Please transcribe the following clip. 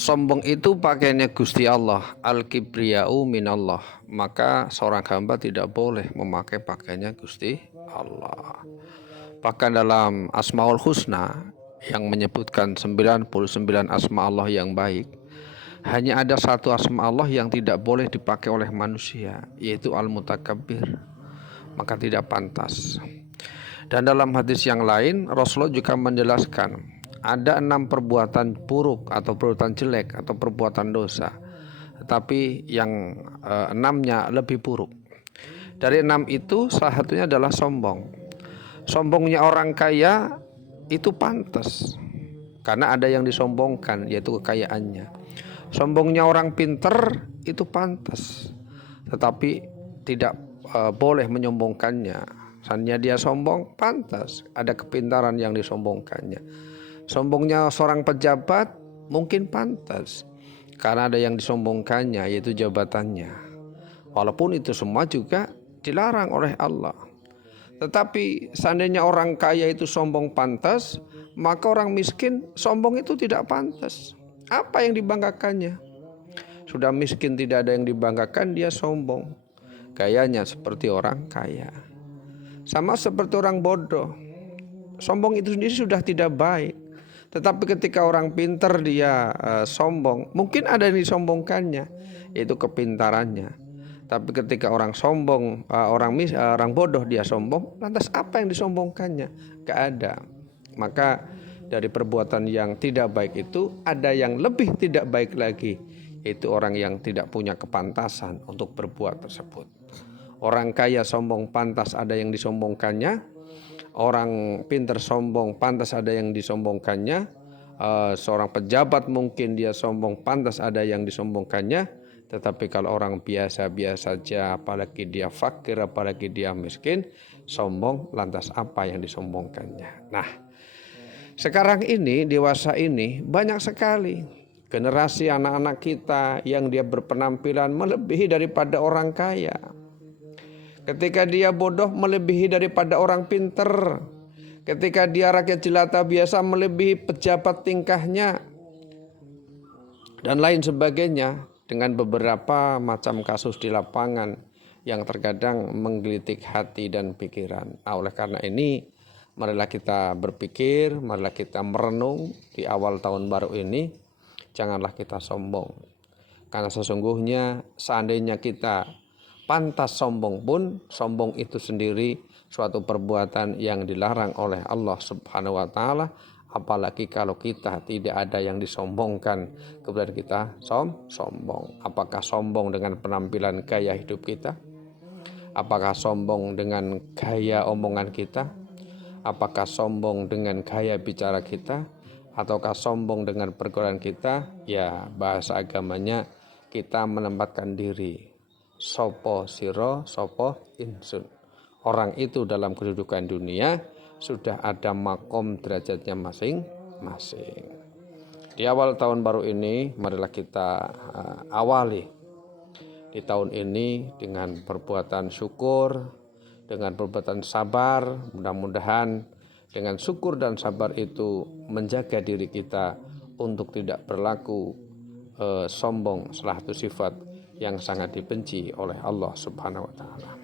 sombong itu pakaiannya Gusti Allah, al-kibriya'u minallah. Maka seorang hamba tidak boleh memakai pakaiannya Gusti Allah. Bahkan dalam Asmaul Husna yang menyebutkan 99 asma Allah yang baik, hanya ada satu asma Allah yang tidak boleh dipakai oleh manusia, yaitu al-mutakabbir. Maka tidak pantas. Dan dalam hadis yang lain Rasulullah juga menjelaskan ada 6 perbuatan buruk atau perbuatan jelek atau perbuatan dosa, tetapi yang 6-nya lebih buruk. Dari 6 itu salah satunya adalah sombong. Sombongnya orang kaya itu pantas karena ada yang disombongkan, yaitu kekayaannya. Sombongnya orang pinter itu pantas, tetapi tidak boleh menyombongkannya. Seandainya dia sombong, pantas ada kepintaran yang disombongkannya. Sombongnya seorang pejabat mungkin pantas karena ada yang disombongkannya, yaitu jabatannya. Walaupun itu semua juga dilarang oleh Allah. Tetapi seandainya orang kaya itu sombong pantas, maka orang miskin sombong itu tidak pantas. Apa yang dibanggakannya? Sudah miskin tidak ada yang dibanggakan, dia sombong. Gayanya seperti orang kaya. Sama seperti orang bodoh. Sombong itu sendiri sudah tidak baik. Tetapi ketika orang pintar dia sombong, mungkin ada yang disombongkannya, yaitu kepintarannya. Tapi ketika orang sombong, orang bodoh dia sombong, lantas apa yang disombongkannya? Gak ada. Maka dari perbuatan yang tidak baik itu ada yang lebih tidak baik lagi, yaitu orang yang tidak punya kepantasan untuk berbuat tersebut. Orang kaya sombong pantas ada yang disombongkannya. Orang pintar sombong pantas ada yang disombongkannya. Seorang pejabat mungkin dia sombong pantas ada yang disombongkannya. Tetapi kalau orang biasa-biasa saja, apalagi dia fakir, apalagi dia miskin, sombong, lantas apa yang disombongkannya? Nah, sekarang ini, dewasa ini, banyak sekali generasi anak-anak kita yang dia berpenampilan melebihi daripada orang kaya. Ketika dia bodoh melebihi daripada orang pinter. Ketika dia rakyat jelata biasa melebihi pejabat tingkahnya. Dan lain sebagainya. Dengan beberapa macam kasus di lapangan yang terkadang menggelitik hati dan pikiran. Nah, oleh karena ini, marilah kita berpikir, marilah kita merenung di awal tahun baru ini. Janganlah kita sombong. Karena sesungguhnya seandainya kita pantas sombong pun, sombong itu sendiri suatu perbuatan yang dilarang oleh Allah Subhanahu wa taala. Apalagi kalau kita tidak ada yang disombongkan, kemudian kita sombong. Apakah sombong dengan penampilan gaya hidup kita? Apakah sombong dengan gaya omongan kita? Apakah sombong dengan gaya bicara kita? Ataukah sombong dengan pergaulan kita? Ya, bahasa agamanya kita menempatkan diri. Sopo siro, sopo insun. Orang itu dalam kedudukan dunia sudah ada makom derajatnya masing-masing. Di awal tahun baru ini, marilah kita awali di tahun ini dengan perbuatan syukur, dengan perbuatan sabar. Mudah-mudahan dengan syukur dan sabar itu menjaga diri kita untuk tidak berlaku sombong, salah satu sifat yang sangat dibenci oleh Allah Subhanahu wa taala.